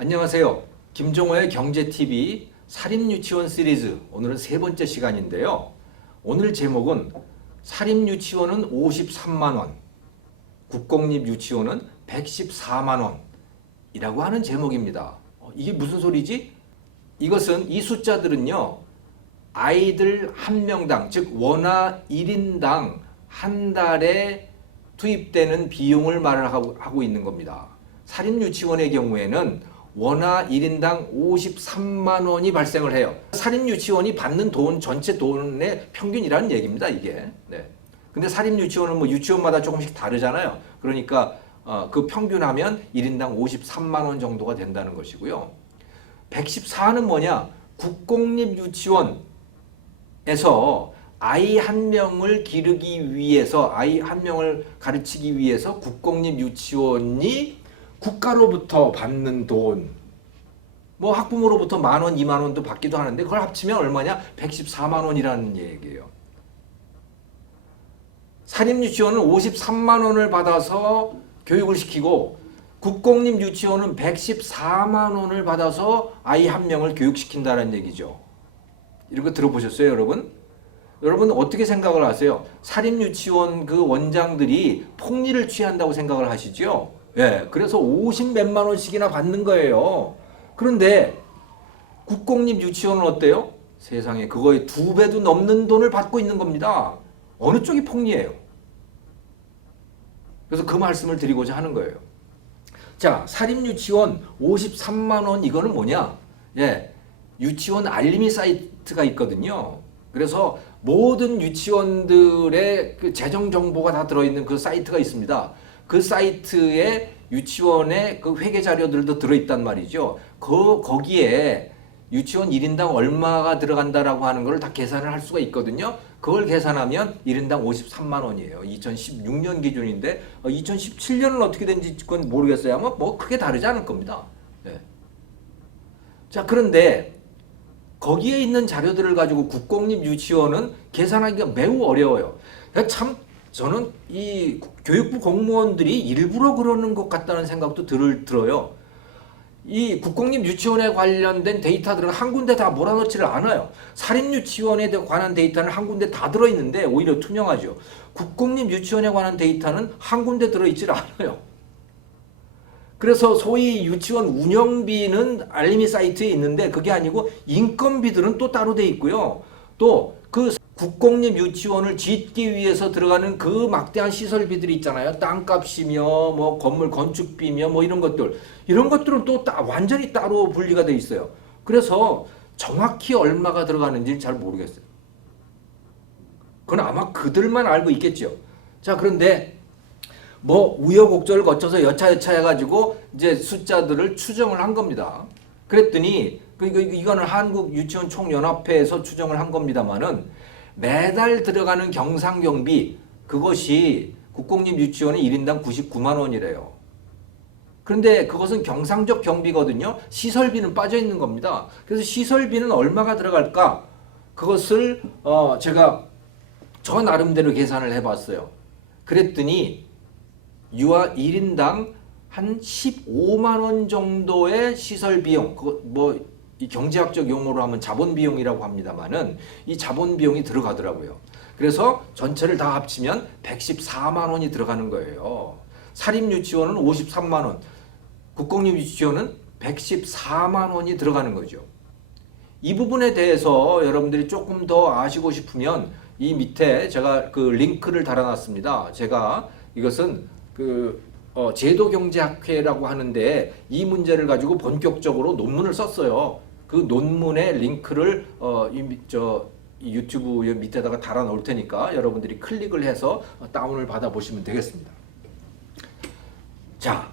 안녕하세요. 김종호의 경제TV 사립유치원 시리즈 오늘은 세 번째 시간인데요. 오늘 제목은 사립유치원은 53만원, 국공립유치원은 114만원이라고 하는 제목입니다. 이게 무슨 소리지? 이것은 이 숫자들은요. 아이들 한 명당, 즉 원화 1인당 한 달에 투입되는 비용을 말을 하고 있는 겁니다. 사립유치원의 경우에는 원화 1인당 53만 원이 발생을 해요. 사립유치원이 받는 돈, 전체 돈의 평균이라는 얘기입니다, 이게. 네. 근데 사립유치원은 뭐 유치원마다 조금씩 다르잖아요. 그러니까 그 평균하면 1인당 53만 원 정도가 된다는 것이고요. 114는 뭐냐? 국공립유치원에서 아이 한 명을 기르기 위해서, 아이 한 명을 가르치기 위해서 국공립유치원이 국가로부터 받는 돈, 뭐 학부모로부터 10,000원, 20,000원도 받기도 하는데 그걸 합치면 얼마냐? 114만 원이라는 얘기예요. 사립유치원은 53만 원을 받아서 교육을 시키고 국공립유치원은 114만 원을 받아서 아이 한 명을 교육시킨다는 얘기죠. 이런 거 들어보셨어요, 여러분? 여러분 어떻게 생각을 하세요? 사립유치원 그 원장들이 폭리를 취한다고 생각을 하시죠? 예, 그래서 50 몇만 원씩이나 받는 거예요. 그런데 국공립유치원은 어때요? 세상에 그거의 2배도 넘는 돈을 받고 있는 겁니다. 어느 쪽이 폭리예요? 그래서 그 말씀을 드리고자 하는 거예요. 자, 사립유치원 53만 원 이거는 뭐냐? 예, 유치원 알림이 사이트가 있거든요. 그래서 모든 유치원들의 그 재정 정보가 다 들어있는 그 사이트가 있습니다. 그 사이트에 유치원의 그 회계 자료들도 들어있단 말이죠. 거기에 유치원 1인당 얼마가 들어간다라고 하는 걸 다 계산을 할 수가 있거든요. 그걸 계산하면 1인당 53만 원이에요. 2016년 기준인데 2017년은 어떻게 된지 그건 모르겠어요. 아마 뭐 크게 다르지 않을 겁니다. 네. 자, 그런데 거기에 있는 자료들을 가지고 국공립유치원은 계산하기가 매우 어려워요. 참 저는 이 교육부 공무원들이 일부러 그러는 것 같다는 생각도 들어요. 이 국공립유치원에 관련된 데이터들은 한 군데 다 몰아넣지를 않아요. 사립유치원에 관한 데이터는 한 군데 다 들어있는데 오히려 투명하죠. 국공립유치원에 관한 데이터는 한 군데 들어있지를 않아요. 그래서 소위 유치원 운영비는 알림이 사이트에 있는데 그게 아니고 인건비들은 또 따로 돼 있고요. 또 그 국공립유치원을 짓기 위해서 들어가는 그 막대한 시설비들이 있잖아요. 땅값이며 뭐 건물 건축비며 뭐 이런 것들은 또 완전히 따로 분리가 돼 있어요. 그래서 정확히 얼마가 들어가는지 잘 모르겠어요. 그건 아마 그들만 알고 있겠죠. 자, 그런데 뭐 우여곡절을 거쳐서 여차 해가지고 이제 숫자들을 추정을 한 겁니다. 그랬더니 이거는 한국유치원총연합회에서 추정을 한 겁니다만은 매달 들어가는 경상경비 그것이 국공립유치원이 1인당 99만 원이래요. 그런데 그것은 경상적 경비거든요. 시설비는 빠져 있는 겁니다. 그래서 시설비는 얼마가 들어갈까? 그것을 제가 저 나름대로 계산을 해봤어요. 그랬더니 유아 1인당 한 15만 원 정도의 시설 비용, 이 경제학적 용어로 하면 자본 비용이라고 합니다만은 이 자본 비용이 들어가더라고요. 그래서 전체를 다 합치면 114만 원이 들어가는 거예요. 사립유치원은 53만 원, 국공립유치원은 114만 원이 들어가는 거죠. 이 부분에 대해서 여러분들이 조금 더 아시고 싶으면 이 밑에 제가 그 링크를 달아놨습니다. 제가 이것은 제도경제학회라고 하는데 이 문제를 가지고 본격적으로 논문을 썼어요. 그 논문의 링크를 이 유튜브 밑에다가 달아 놓을 테니까 여러분들이 클릭을 해서 다운을 받아 보시면 되겠습니다. 자,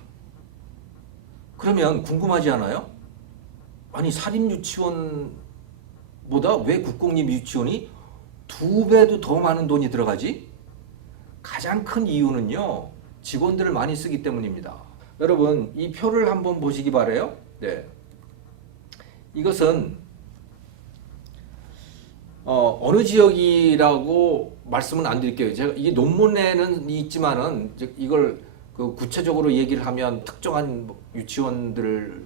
그러면 궁금하지 않아요? 아니 사립유치원보다 왜 국공립유치원이 2배도 더 많은 돈이 들어가지? 가장 큰 이유는요, 직원들을 많이 쓰기 때문입니다. 여러분 이 표를 한번 보시기 바라요. 네. 이것은 어느 지역이라고 말씀은 안 드릴게요. 제가 이 논문에는 있지만은 이걸 구체적으로 얘기를 하면 특정한 유치원들을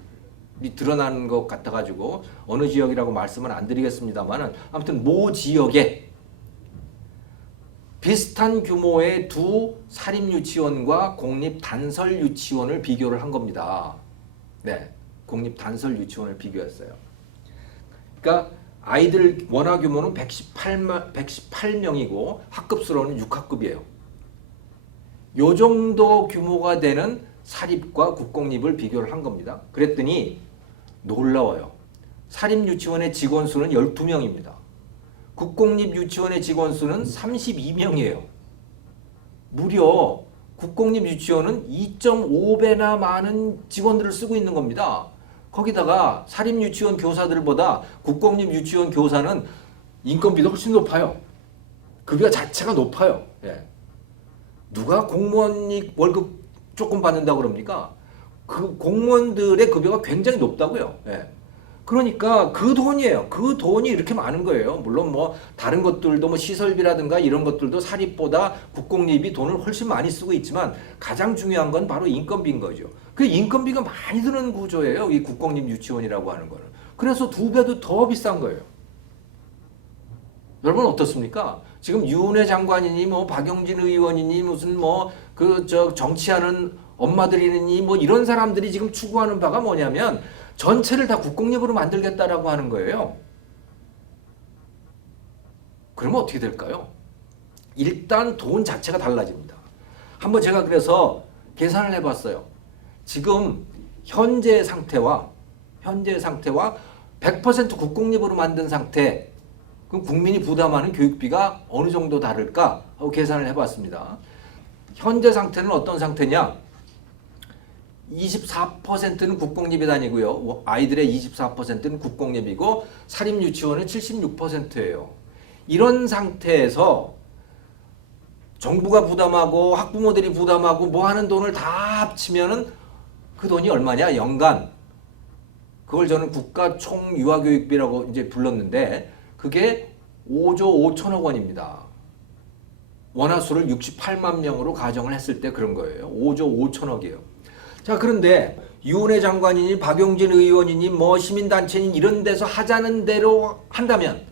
드러나는 것 같아가지고 어느 지역이라고 말씀은 안 드리겠습니다만은 아무튼 모 지역에 비슷한 규모의 두 사립유치원과 공립단설유치원을 비교를 한 겁니다. 네, 공립단설유치원을 비교했어요. 그러니까 아이들 원화 규모는 118명이고 학급 수로는 6학급이에요. 요 정도 규모가 되는 사립과 국공립을 비교를 한 겁니다. 그랬더니 놀라워요. 사립유치원의 직원 수는 12명입니다. 국공립유치원의 직원 수는 32명이에요. 무려 국공립유치원은 2.5배나 많은 직원들을 쓰고 있는 겁니다. 거기다가 사립유치원 교사들보다 국공립유치원 교사는 인건비도 훨씬 높아요. 급여 자체가 높아요. 예. 누가 공무원이 월급 조금 받는다고 그럽니까? 그 공무원들의 급여가 굉장히 높다고요. 예. 그러니까 그 돈이에요. 그 돈이 이렇게 많은 거예요. 물론 뭐 다른 것들도 뭐 시설비라든가 이런 것들도 사립보다 국공립이 돈을 훨씬 많이 쓰고 있지만 가장 중요한 건 바로 인건비인 거죠. 그 인건비가 많이 드는 구조예요. 이 국공립 유치원이라고 하는 거는. 그래서 2배도 더 비싼 거예요. 여러분 어떻습니까? 지금 유은혜 장관이니 뭐 박용진 의원이니 무슨 뭐 정치하는 엄마들이니 뭐 이런 사람들이 지금 추구하는 바가 뭐냐면 전체를 다 국공립으로 만들겠다라고 하는 거예요. 그러면 어떻게 될까요? 일단 돈 자체가 달라집니다. 한번 제가 그래서 계산을 해봤어요. 지금 현재 상태와 100% 국공립으로 만든 상태, 그럼 국민이 부담하는 교육비가 어느 정도 다를까 하고 계산을 해봤습니다. 현재 상태는 어떤 상태냐? 24%는 국공립에 다니고요. 아이들의 24%는 국공립이고 사립유치원은 76%예요. 이런 상태에서 정부가 부담하고 학부모들이 부담하고 뭐 하는 돈을 다 합치면은 그 돈이 얼마냐? 연간. 그걸 저는 국가 총 유아교육비라고 이제 불렀는데 그게 5조 5천억 원입니다. 원화수를 68만 명으로 가정을 했을 때 그런 거예요. 5조 5천억이에요. 자, 그런데 유은혜 장관이니 박용진 의원이니 뭐 시민단체니 이런 데서 하자는 대로 한다면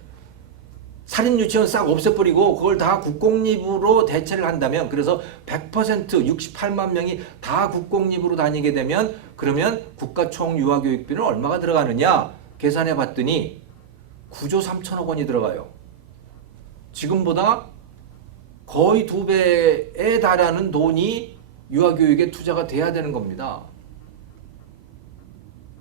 사립유치원 싹 없애버리고 그걸 다 국공립으로 대체를 한다면 그래서 100% 68만 명이 다 국공립으로 다니게 되면 그러면 국가 총 유아교육비는 얼마가 들어가느냐 계산해 봤더니 9조 3천억 원이 들어가요. 지금보다 거의 2배에 달하는 돈이 유아교육에 투자가 돼야 되는 겁니다.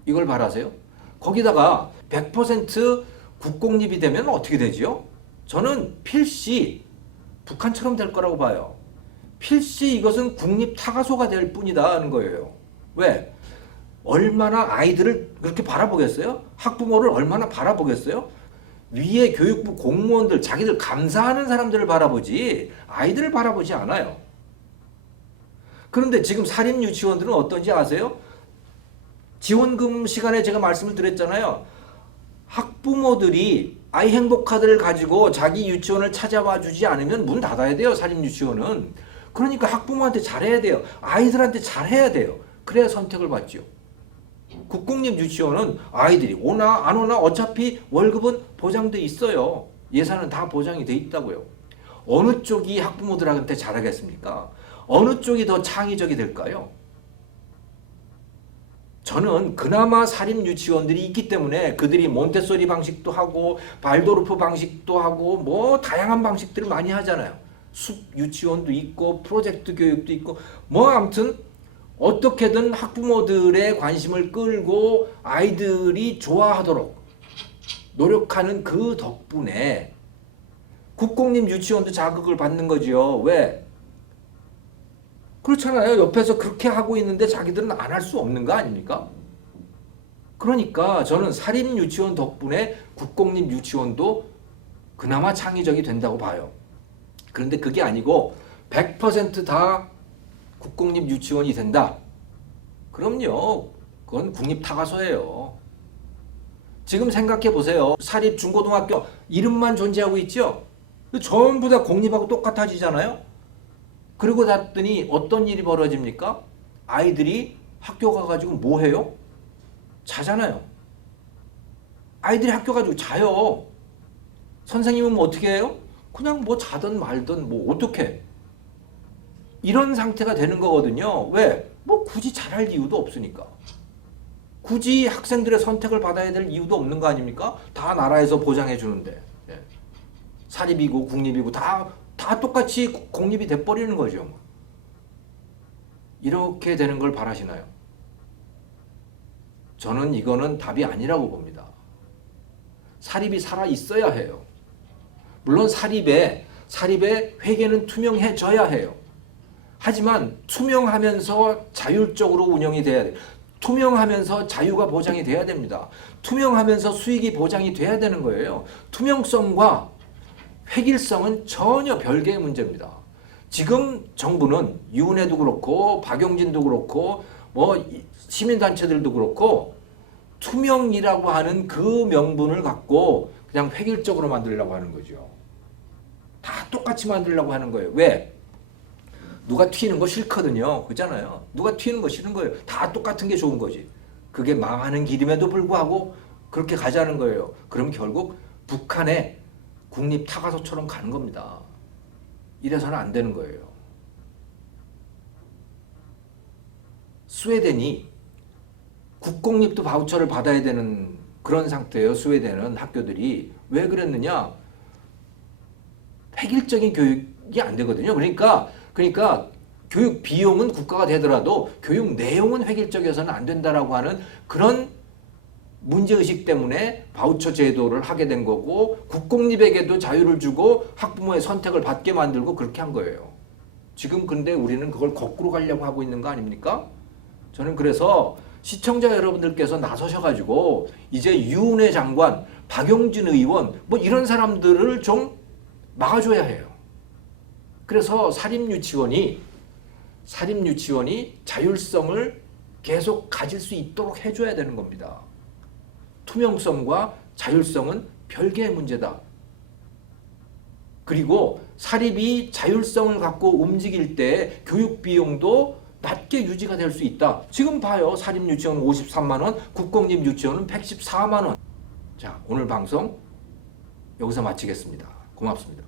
이걸 바라세요? 거기다가 100% 국공립이 되면 어떻게 되지요? 저는 필시 북한처럼 될 거라고 봐요. 필시 이것은 국립 타가소가 될 뿐이다 하는 거예요. 왜? 얼마나 아이들을 그렇게 바라보겠어요? 학부모를 얼마나 바라보겠어요? 위에 교육부 공무원들 자기들 감사하는 사람들을 바라보지 아이들을 바라보지 않아요. 그런데 지금 사립유치원들은 어떤지 아세요? 지원금 시간에 제가 말씀을 드렸잖아요. 학부모들이 아이 행복카드를 가지고 자기 유치원을 찾아와 주지 않으면 문 닫아야 돼요. 사립유치원은. 그러니까 학부모한테 잘해야 돼요. 아이들한테 잘해야 돼요. 그래야 선택을 받죠. 국공립 유치원은 아이들이 오나 안 오나 어차피 월급은 보장돼 있어요. 예산은 다 보장이 돼 있다고요. 어느 쪽이 학부모들한테 잘하겠습니까? 어느 쪽이 더 창의적이 될까요? 저는 그나마 사립유치원들이 있기 때문에 그들이 몬테소리 방식도 하고 발도르프 방식도 하고 뭐 다양한 방식들을 많이 하잖아요. 숲 유치원도 있고 프로젝트 교육도 있고 뭐 아무튼 어떻게든 학부모들의 관심을 끌고 아이들이 좋아하도록 노력하는 그 덕분에 국공립 유치원도 자극을 받는 거죠. 왜? 그렇잖아요. 옆에서 그렇게 하고 있는데 자기들은 안 할 수 없는 거 아닙니까? 그러니까 저는 사립유치원 덕분에 국공립 유치원도 그나마 창의적이 된다고 봐요. 그런데 그게 아니고 100% 국공립 유치원이 된다. 그럼요. 그건 국립 타가소예요. 지금 생각해 보세요. 사립 중고등학교 이름만 존재하고 있죠. 전부 다 공립하고 똑같아지잖아요. 그리고 났더니 어떤 일이 벌어집니까? 아이들이 학교 가가지고 뭐 해요? 자잖아요. 아이들이 학교 가지고 자요. 선생님은 뭐 어떻게 해요? 그냥 뭐 자든 말든 뭐 어떻게. 이런 상태가 되는 거거든요. 왜? 뭐 굳이 잘할 이유도 없으니까. 굳이 학생들의 선택을 받아야 될 이유도 없는 거 아닙니까? 다 나라에서 보장해 주는데. 예. 사립이고 국립이고 다 똑같이 공립이 돼버리는 거죠. 이렇게 되는 걸 바라시나요? 저는 이거는 답이 아니라고 봅니다. 사립이 살아 있어야 해요. 물론 사립의 회계는 투명해져야 해요. 하지만 투명하면서 자율적으로 운영이 돼야 돼요. 투명하면서 자유가 보장이 돼야 됩니다. 투명하면서 수익이 보장이 돼야 되는 거예요. 투명성과 획일성은 전혀 별개의 문제입니다. 지금 정부는 유은혜도 그렇고 박용진도 그렇고 뭐 시민단체들도 그렇고 투명이라고 하는 그 명분을 갖고 그냥 획일적으로 만들려고 하는 거죠. 다 똑같이 만들려고 하는 거예요. 왜? 누가 튀는 거 싫거든요. 그렇잖아요. 누가 튀는 거 싫은 거예요. 다 똑같은 게 좋은 거지. 그게 망하는 길임에도 불구하고 그렇게 가자는 거예요. 그럼 결국 북한의 국립 타가소처럼 가는 겁니다. 이래서는 안 되는 거예요. 스웨덴이 국공립도 바우처를 받아야 되는 그런 상태예요. 스웨덴은 학교들이. 왜 그랬느냐? 획일적인 교육이 안 되거든요. 그러니까 교육 비용은 국가가 되더라도 교육 내용은 획일적이어서는 안 된다라고 하는 그런 문제의식 때문에 바우처 제도를 하게 된 거고 국공립에게도 자유를 주고 학부모의 선택을 받게 만들고 그렇게 한 거예요. 지금 근데 우리는 그걸 거꾸로 가려고 하고 있는 거 아닙니까? 저는 그래서 시청자 여러분들께서 나서셔가지고 이제 유은혜 장관, 박용진 의원 뭐 이런 사람들을 좀 막아줘야 해요. 그래서 사립유치원이 자율성을 계속 가질 수 있도록 해줘야 되는 겁니다. 투명성과 자율성은 별개의 문제다. 그리고 사립이 자율성을 갖고 움직일 때 교육 비용도 낮게 유지가 될 수 있다. 지금 봐요. 사립유치원 53만 원, 국공립 유치원은 114만 원. 자, 오늘 방송 여기서 마치겠습니다. 고맙습니다.